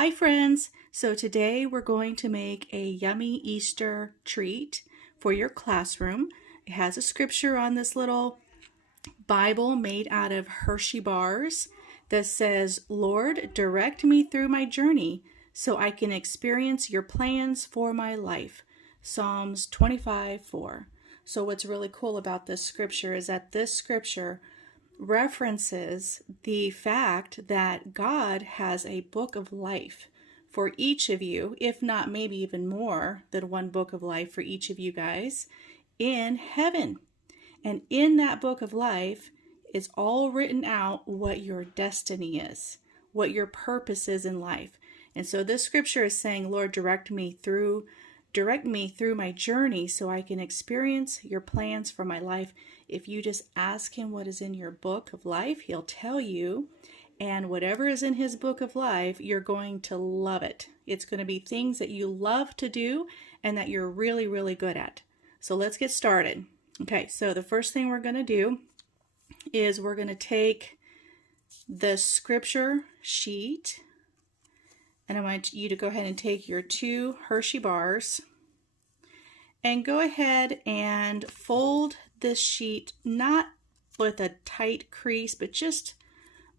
Hi friends! So today we're going to make a yummy Easter treat for your classroom. It has a scripture on this little Bible made out of Hershey bars that says, "Lord, direct me through my journey so I can experience your plans for my life." Psalms 25:4. So what's really cool about this scripture is that this scripture references the fact that God has a book of life for each of you, if not maybe even more than one book of life for each of you guys in heaven. And in that book of life is all written out what your destiny is, what your purpose is in life. And so this scripture is saying, Lord, direct me through my journey so I can experience your plans for my life. If you just ask him what is in your book of life, he'll tell you. And whatever is in his book of life, you're going to love it. It's going to be things that you love to do and that you're really, really good at. So let's get started. Okay, so the first thing we're going to do is we're going to take the scripture sheet, and I want you to go ahead and take your 2 Hershey bars and go ahead and fold this sheet, not with a tight crease, but just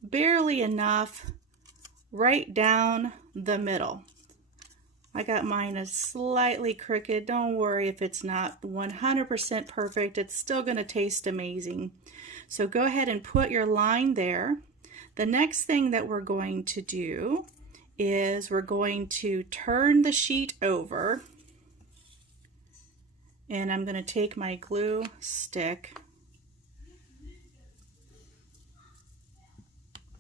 barely enough right down the middle. I got mine a slightly crooked. Don't worry if it's not 100% perfect. It's still going to taste amazing. So go ahead and put your line there. The next thing that we're going to do is we're going to turn the sheet over, and I'm going to take my glue stick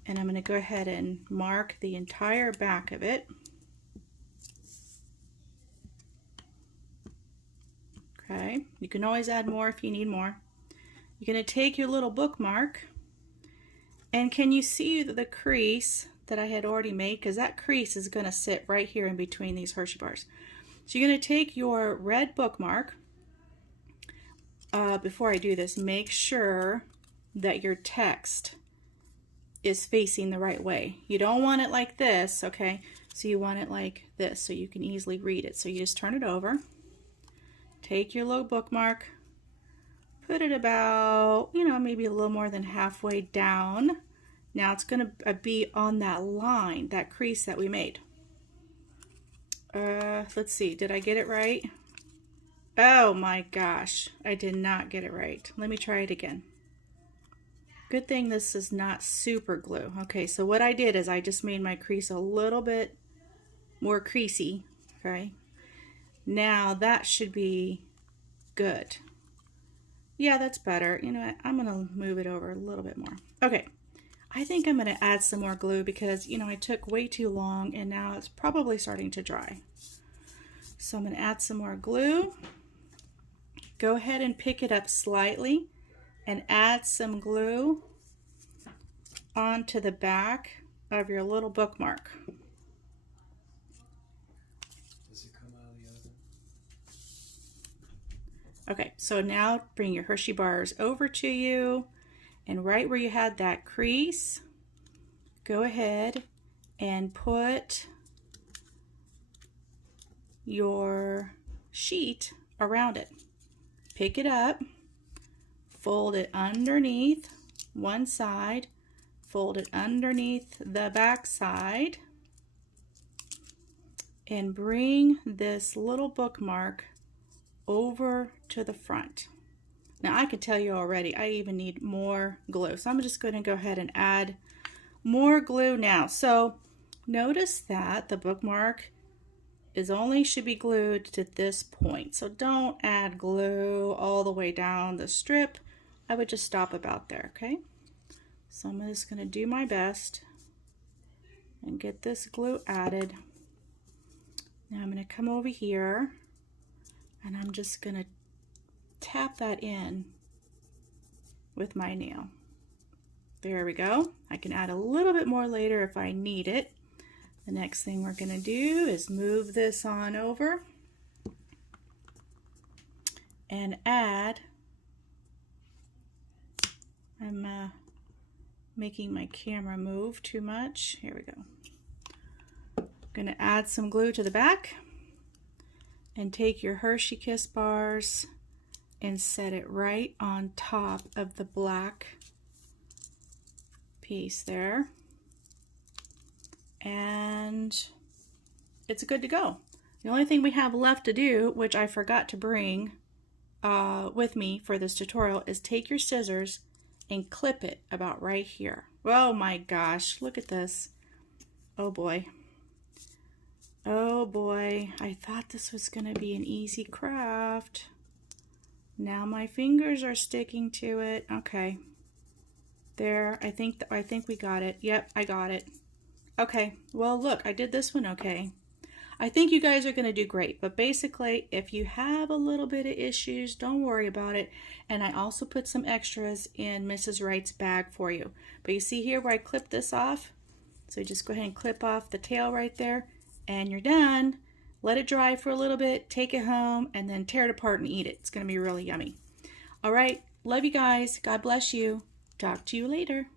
and I'm going to go ahead and mark the entire back of it. Okay, you can always add more if you need more. You're going to take your little bookmark, and can you see the crease that I had already made? Because that crease is going to sit right here in between these Hershey bars. So you're going to take your red bookmark. Before I do this, make sure that your text is facing the right way. You don't want it like this, okay? So you want it like this so you can easily read it. So you just turn it over, take your little bookmark, put it about, maybe a little more than halfway down. Now it's going to be on that line, that crease that we made. Let's see, did I get it right? Oh my gosh, I did not get it right. Let me try it again. Good thing this is not super glue. Okay, so what I did is I just made my crease a little bit more creasy, okay? Now that should be good. Yeah, that's better. You know what? I'm gonna move it over a little bit more. Okay, I think I'm gonna add some more glue because, I took way too long and now it's probably starting to dry. So I'm gonna add some more glue. Go ahead and pick it up slightly and add some glue onto the back of your little bookmark. Does it come out of the oven? Okay, so now bring your Hershey bars over to you, and right where you had that crease, go ahead and put your sheet around it. Pick it up, fold it underneath one side, fold it underneath the back side, and bring this little bookmark over to the front. Now I can tell you already, I even need more glue. So I'm just going to go ahead and add more glue now. So notice that the bookmark should be glued to this point. So don't add glue all the way down the strip. I would just stop about there, okay? So I'm just going to do my best and get this glue added. Now I'm going to come over here and I'm just going to tap that in with my nail. There we go. I can add a little bit more later if I need it. The next thing we're going to do is move this on over and add, I'm making my camera move too much. Here we go. I'm going to add some glue to the back and take your Hershey Kiss bars and set it right on top of the black piece there. And it's good to go. The only thing we have left to do, which I forgot to bring with me for this tutorial, is take your scissors and clip it about right here. Oh my gosh, look at this. Oh boy. Oh boy, I thought this was going to be an easy craft. Now my fingers are sticking to it. Okay. There, I think we got it. Yep, I got it. Okay, well look, I did this one okay. I think you guys are going to do great, but basically if you have a little bit of issues, don't worry about it. And I also put some extras in Mrs. Wright's bag for you. But you see here where I clipped this off? So just go ahead and clip off the tail right there and you're done. Let it dry for a little bit, take it home, and then tear it apart and eat it. It's going to be really yummy. All right, love you guys. God bless you. Talk to you later.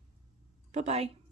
Bye-bye.